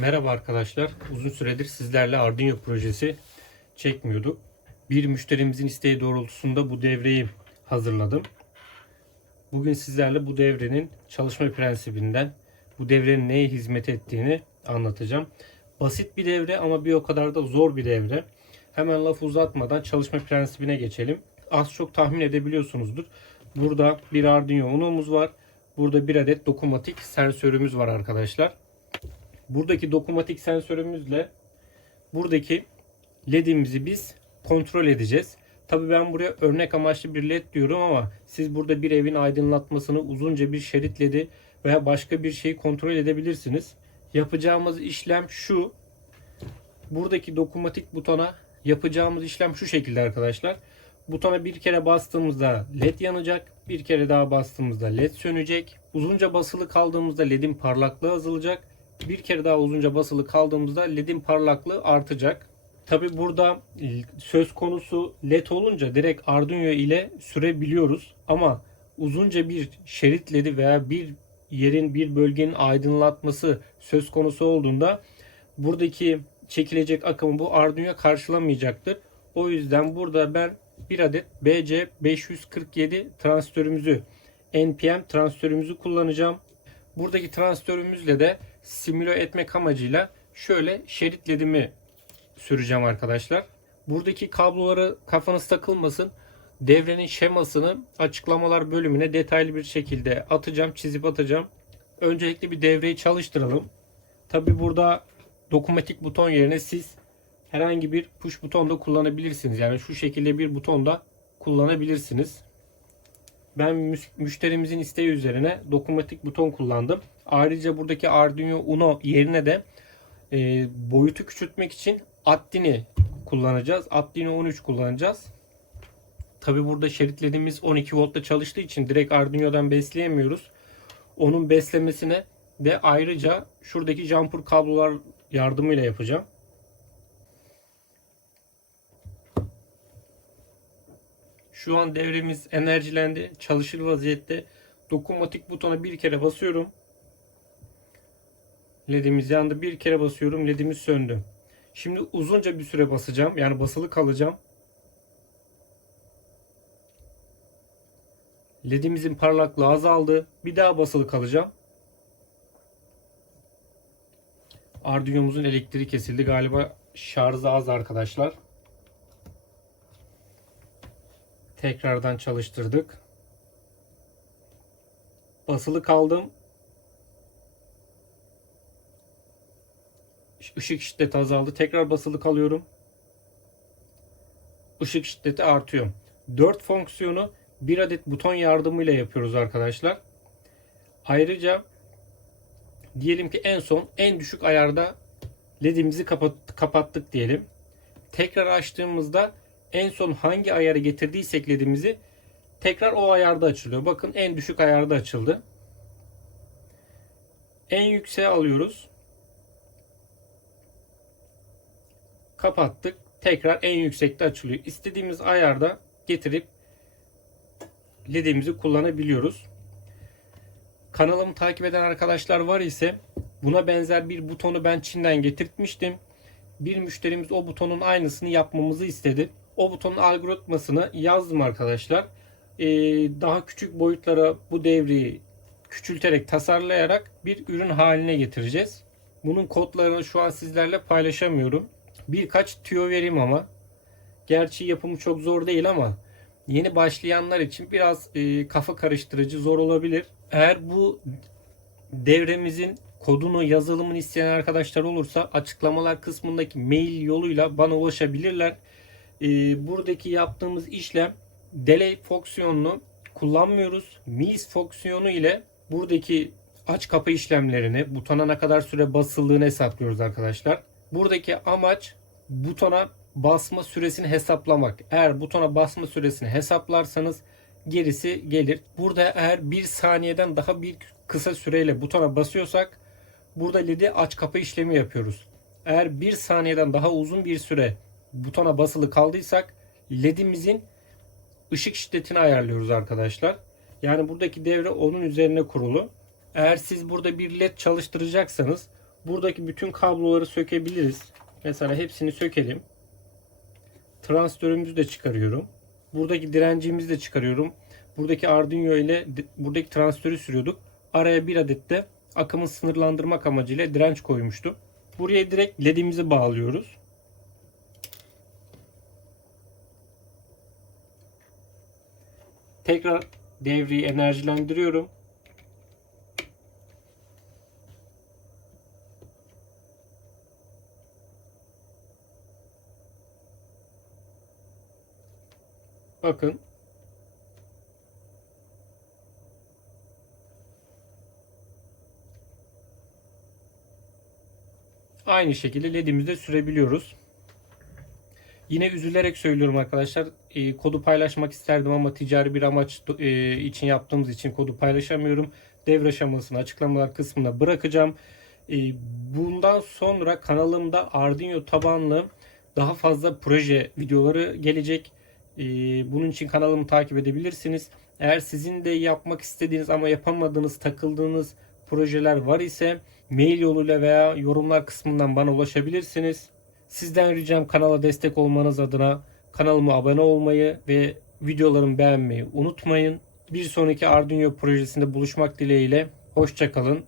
Merhaba arkadaşlar. Uzun süredir sizlerle Arduino projesi çekmiyorduk. Bir müşterimizin isteği doğrultusunda bu devreyi hazırladım. Bugün sizlerle bu devrenin çalışma prensibinden, bu devrenin neye hizmet ettiğini anlatacağım. Basit bir devre ama bir o kadar da zor bir devre. Hemen laf uzatmadan çalışma prensibine geçelim. Az çok tahmin edebiliyorsunuzdur. Burada bir Arduino Uno'muz var. Burada bir adet dokunmatik sensörümüz var arkadaşlar. Buradaki dokunmatik sensörümüzle buradaki ledimizi biz kontrol edeceğiz. Tabii ben buraya örnek amaçlı bir led diyorum ama siz burada bir evin aydınlatmasını uzunca bir şerit ledi veya başka bir şeyi kontrol edebilirsiniz. Yapacağımız işlem şu. Buradaki dokunmatik butona yapacağımız işlem şu şekilde arkadaşlar. Butona bir kere bastığımızda led yanacak. Bir kere daha bastığımızda led sönecek. Uzunca basılı kaldığımızda ledin parlaklığı azalacak. Bir kere daha uzunca basılı kaldığımızda ledin parlaklığı artacak. Tabi burada söz konusu led olunca direkt Arduino ile sürebiliyoruz. Ama uzunca bir şerit ledi veya bir yerin bir bölgenin aydınlatması söz konusu olduğunda buradaki çekilecek akımı bu Arduino karşılamayacaktır. O yüzden burada ben bir adet BC547 transistörümüzü NPM transistörümüzü kullanacağım. Buradaki transistörümüzle de simüle etmek amacıyla şöyle şerit ledimi süreceğim arkadaşlar. Buradaki kabloları kafanız takılmasın. Devrenin şemasını açıklamalar bölümüne detaylı bir şekilde atacağım, çizip atacağım. Öncelikle bir devreyi çalıştıralım. Tabi burada dokunmatik buton yerine siz herhangi bir push buton da kullanabilirsiniz. Yani şu şekilde bir buton da kullanabilirsiniz. Ben müşterimizin isteği üzerine dokunmatik buton kullandım. Ayrıca buradaki Arduino Uno yerine de e, boyutu küçültmek için Addini kullanacağız. Addino 13 kullanacağız. Tabi burada şeritlediğimiz 12 voltta çalıştığı için direkt Arduino'dan besleyemiyoruz. Onun beslemesine de ayrıca şuradaki jumper kablolar yardımıyla yapacağım. Şu an devremiz enerjilendi. Çalışır vaziyette. Dokunmatik butona bir kere basıyorum. LED'imiz yandı. Bir kere basıyorum. LED'imiz söndü. Şimdi uzunca bir süre basacağım. Yani basılı kalacağım. LED'imizin parlaklığı azaldı. Bir daha basılı kalacağım. Arduino'muzun elektriği kesildi. Galiba şarjı az arkadaşlar. Tekrardan çalıştırdık. Basılı kaldım. Işık şiddeti azaldı. Tekrar basılı kalıyorum. Işık şiddeti artıyor. 4 fonksiyonu bir adet buton yardımıyla yapıyoruz arkadaşlar. Ayrıca diyelim ki en son en düşük ayarda ledimizi kapat, kapattık diyelim. Tekrar açtığımızda en son hangi ayarı getirdiysek ledimizi tekrar o ayarda açılıyor. Bakın en düşük ayarda açıldı. En yükseğe alıyoruz. Kapattık. Tekrar en yüksekte açılıyor. İstediğimiz ayarda getirip ledimizi kullanabiliyoruz. Kanalımı takip eden arkadaşlar var ise buna benzer bir butonu ben Çin'den getirtmiştim. Bir müşterimiz o butonun aynısını yapmamızı istedi. O butonun algoritmasını yazdım arkadaşlar. Ee, daha küçük boyutlara bu devreyi küçülterek tasarlayarak bir ürün haline getireceğiz. Bunun kodlarını şu an sizlerle paylaşamıyorum birkaç tüyo vereyim ama. Gerçi yapımı çok zor değil ama yeni başlayanlar için biraz e, kafa karıştırıcı zor olabilir. Eğer bu devremizin kodunu yazılımını isteyen arkadaşlar olursa açıklamalar kısmındaki mail yoluyla bana ulaşabilirler. E, buradaki yaptığımız işlem delay fonksiyonunu kullanmıyoruz. Miss fonksiyonu ile buradaki aç kapa işlemlerini butona ne kadar süre basıldığını hesaplıyoruz arkadaşlar. Buradaki amaç butona basma süresini hesaplamak. Eğer butona basma süresini hesaplarsanız gerisi gelir. Burada eğer bir saniyeden daha bir kısa süreyle butona basıyorsak burada ledi aç kapa işlemi yapıyoruz. Eğer bir saniyeden daha uzun bir süre butona basılı kaldıysak ledimizin ışık şiddetini ayarlıyoruz arkadaşlar. Yani buradaki devre onun üzerine kurulu. Eğer siz burada bir led çalıştıracaksanız Buradaki bütün kabloları sökebiliriz. Mesela hepsini sökelim. Transistörümüzü de çıkarıyorum. Buradaki direncimizi de çıkarıyorum. Buradaki Arduino ile buradaki transistörü sürüyorduk. Araya bir adet de akımı sınırlandırmak amacıyla direnç koymuştum. Buraya direkt ledimizi bağlıyoruz. Tekrar devreyi enerjilendiriyorum. Bakın. Aynı şekilde ledimizi sürebiliyoruz. Yine üzülerek söylüyorum arkadaşlar. e, kodu paylaşmak isterdim ama ticari bir amaç e, için yaptığımız için kodu paylaşamıyorum. Devre aşamasını açıklamalar kısmına bırakacağım. E, bundan sonra kanalımda Arduino tabanlı daha fazla proje videoları gelecek. E, bunun için kanalımı takip edebilirsiniz. Eğer sizin de yapmak istediğiniz ama yapamadığınız, takıldığınız projeler var ise mail yoluyla veya yorumlar kısmından bana ulaşabilirsiniz. Sizden ricam kanala destek olmanız adına kanalıma abone olmayı ve videolarımı beğenmeyi unutmayın. Bir sonraki Arduino projesinde buluşmak dileğiyle. Hoşçakalın.